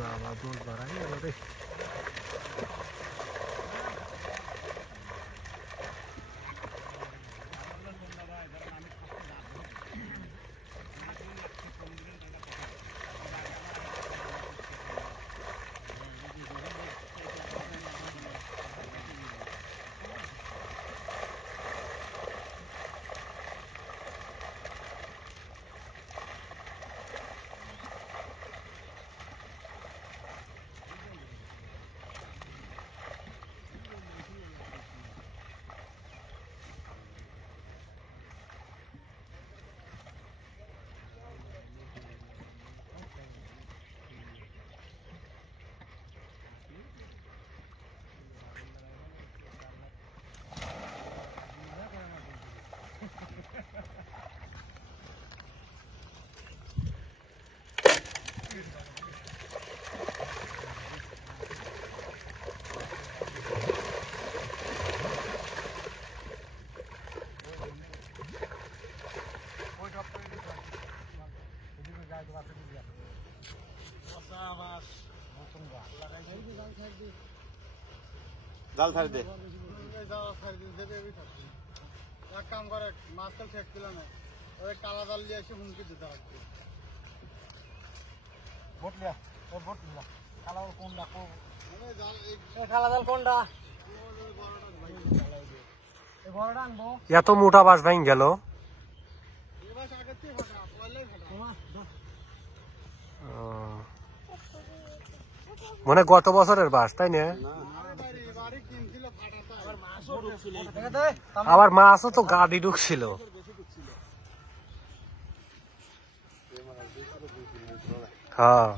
বাবা দোল বাড়াই গেল রে। জাল ছাড়ি দে। এক কাম করে মাছ তো শেষ ছিল না, ওই কালা জাল দিয়ে এসে হুমকি দিতে হচ্ছে। বটলিয়া ও বটলিয়া কালা জাল কোনটা কো এই কালা জাল কোনটা এই বড়টা আনবো। এত মোটা বাস ভাঙ গেল। এই বাস আগে থেকে ফাটা পয়লাই ফাটা মানে গত বছরের বাস তাই না? আবার মাছও তো গাড়ি ঢুকছিল। হ্যাঁ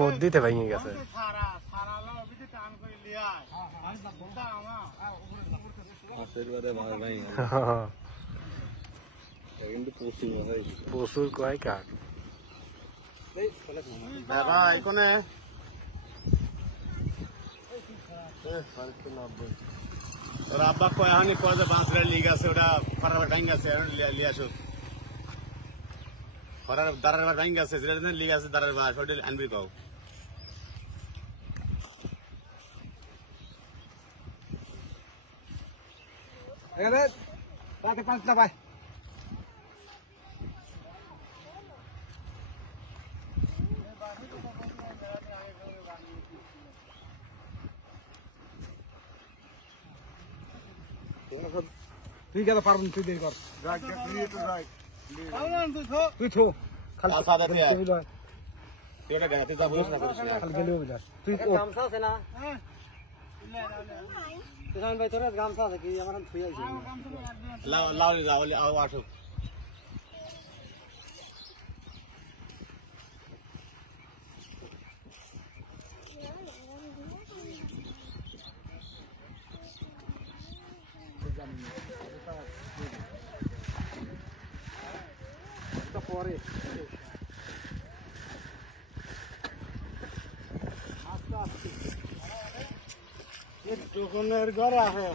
মধ্যিতে ভেঙে গেছে। প্রচুর কয় কাক বাবা এখানে ওর আব্বা কয় হানি কয় যে বাঁশরা লিগ আছে, ওটা ফারার ডাইং আছে লিয়ে আসো। ফারার দাঁড়ার ডাইং আছে, যেটা লিগ আছে দাঁড়ার বাস ওটা আনবি কও। এখানে রাতে 5টা ভাই তুই গেলে পারবি, তুই দেরি কর। তুই থো খালি সাদা দিয়া তুই লয় তুই এটা গাতে যা বলিস না করিস না। খালি গেলে যা। তুই গামছা আছে না? হ্যাঁ তুই ভাই তোর গামছা আছে কি? আমার থুই আছে। লাও লাও যাও আও আসো। পরে দোকানের ঘরে আছে।